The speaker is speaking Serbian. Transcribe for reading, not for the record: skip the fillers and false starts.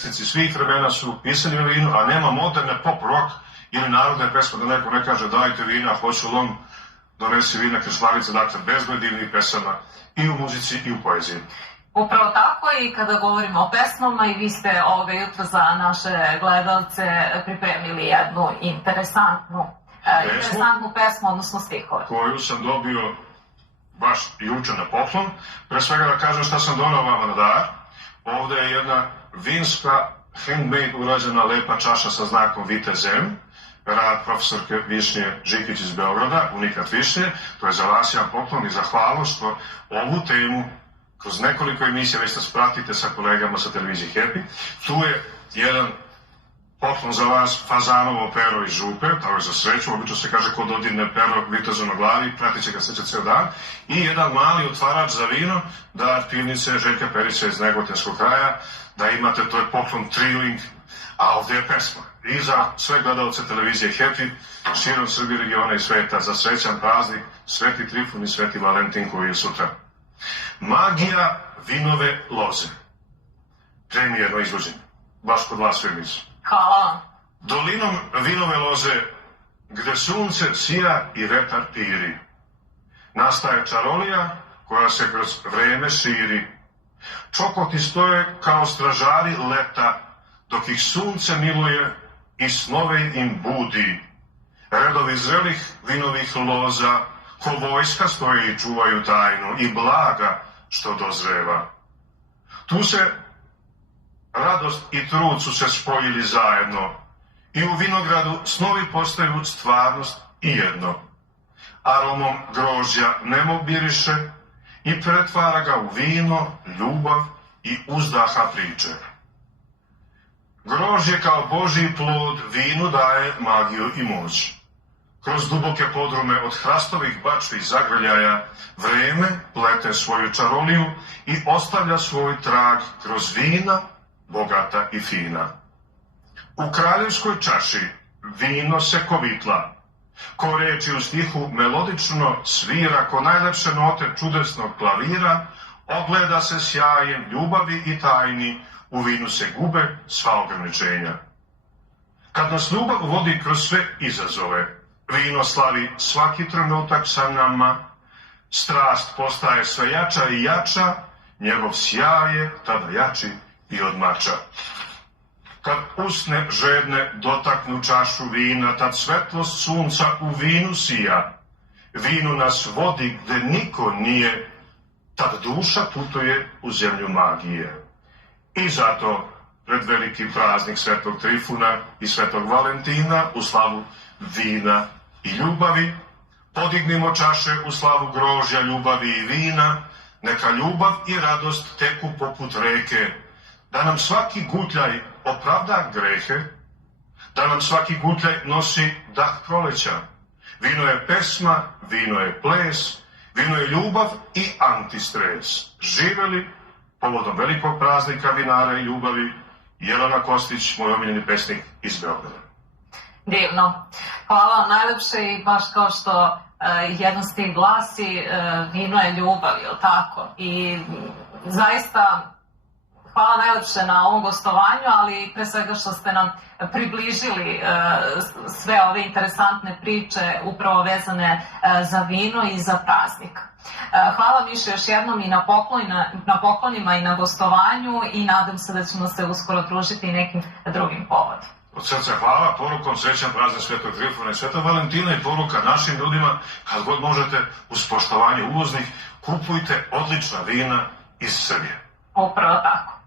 Svih vremena su pisani o vinu, a nema moderne pop rock ili narodne pesme da neko ne kaže dajte vina, hoću lom, donesi vina, kršmarice, dakle bezbroj divnih pesama i u muzici i u poeziji. Upravo tako, i kada govorimo o pesmama, i vi ste ovoga jutra za naše gledalce pripremili jednu interesantnu pesmu, odnosno stihove. Koju sam dobio baš juče na poklon. Pre svega da kažem šta sam donao vama na dar. Ovde je jedna vinska, handmade urađena lepa čaša sa znakom Vitezem, rad profesorke Višnje Žikić iz Beograda, Unikat Višnje. To je za vas jedan poklon i zahvalnost što ovu temu kroz nekoliko emisija već se pratite sa kolegama sa televizije Happy. Tu je jedan poklon za vas, fazanovo pero iz župe, to je za sreću, obično se kaže ko dodirne pero vitezu na glavi, pratit će ga sreće ceo dan, i jedan mali otvarač za vino, dar pivnice Željka Perića iz Negotinskog kraja, da imate, to je poklon Triling, a ovdje je pesma. I za sve gledalce televizije Happy, širom Srbije, regiona i sveta, za srećan praznik, Sveti Trifun i Sveti Valentin koji je sutra. Magija vinove loze. Premijerno izvođenje. Baš kod vas u emisiju. Hvala vam. Dolinom vinove loze, gde sunce sija i vetar piri, nastaje čarolija koja se kroz vreme širi. Čokoti stoje kao stražari leta, dok ih sunce miluje i snove im budi. Redovi zrelih vinovih loza, ko vojska stoje i čuvaju tajnu i blaga što dozreva. Tu se radost i trud su se spojili zajedno i u vinogradu snovi postaju stvarnost i jedno. Aromom grožđa nemo biriše i pretvara ga u vino, ljubav i uzdaha priče. Grožđe kao Božji plod vinu daje magiju i moć. Kroz duboke podrume od hrastovih bačvih zagrljaja vreme plete svoju čaroliju i ostavlja svoj trag kroz vina, bogata i fina. U kraljevskoj čaši vino se kovitla, ko reči u stihu melodično svira, ko najlepše note čudesnog klavira, ogleda se sjajem ljubavi i tajni, u vinu se gube sva ograničenja. Kad nas ljubav vodi kroz sve izazove, vino slavi svaki trenutak sa nama, strast postaje sve jača i jača, njegov sjaj je tada jači i od mača. Kad usne žedne dotaknu čašu vina, tad svetlost sunca u vinu sija. Vino nas vodi gde niko nije, tad duša putuje u zemlju magije. I zato, pred veliki praznik Svetog Trifuna i Svetog Valentina, u slavu vina i ljubavi, podignimo čaše u slavu grožja, ljubavi i vina, neka ljubav i radost teku poput reke, da nam svaki gutljaj opravda grehe, da nam svaki gutljaj nosi dah proleća. Vino je pesma, vino je ples, vino je ljubav i antistres. Živeli povodom velikog praznika vinara i ljubavi, Jelena Kostić, moj omiljeni pesnik iz Beograda. Divno. Hvala vam najlepše, i baš kao što jedan stil glasi, vino je ljubav, je li tako? I zaista hvala najlepše na ovom gostovanju, ali pre svega što ste nam približili sve ove interesantne priče upravo vezane za vino i za praznik. Hvala Mišo još jednom i na poklonima i na gostovanju, i nadam se da ćemo se uskoro družiti i nekim drugim povodom. Od srca hvala, porukom srećan praznik Svetog Trifuna i Svetog Valentina, i poruka našim ljudima, kad god možete, uz poštovanje uvoznih, kupujte odlična vina iz Srbije. Upravo tako.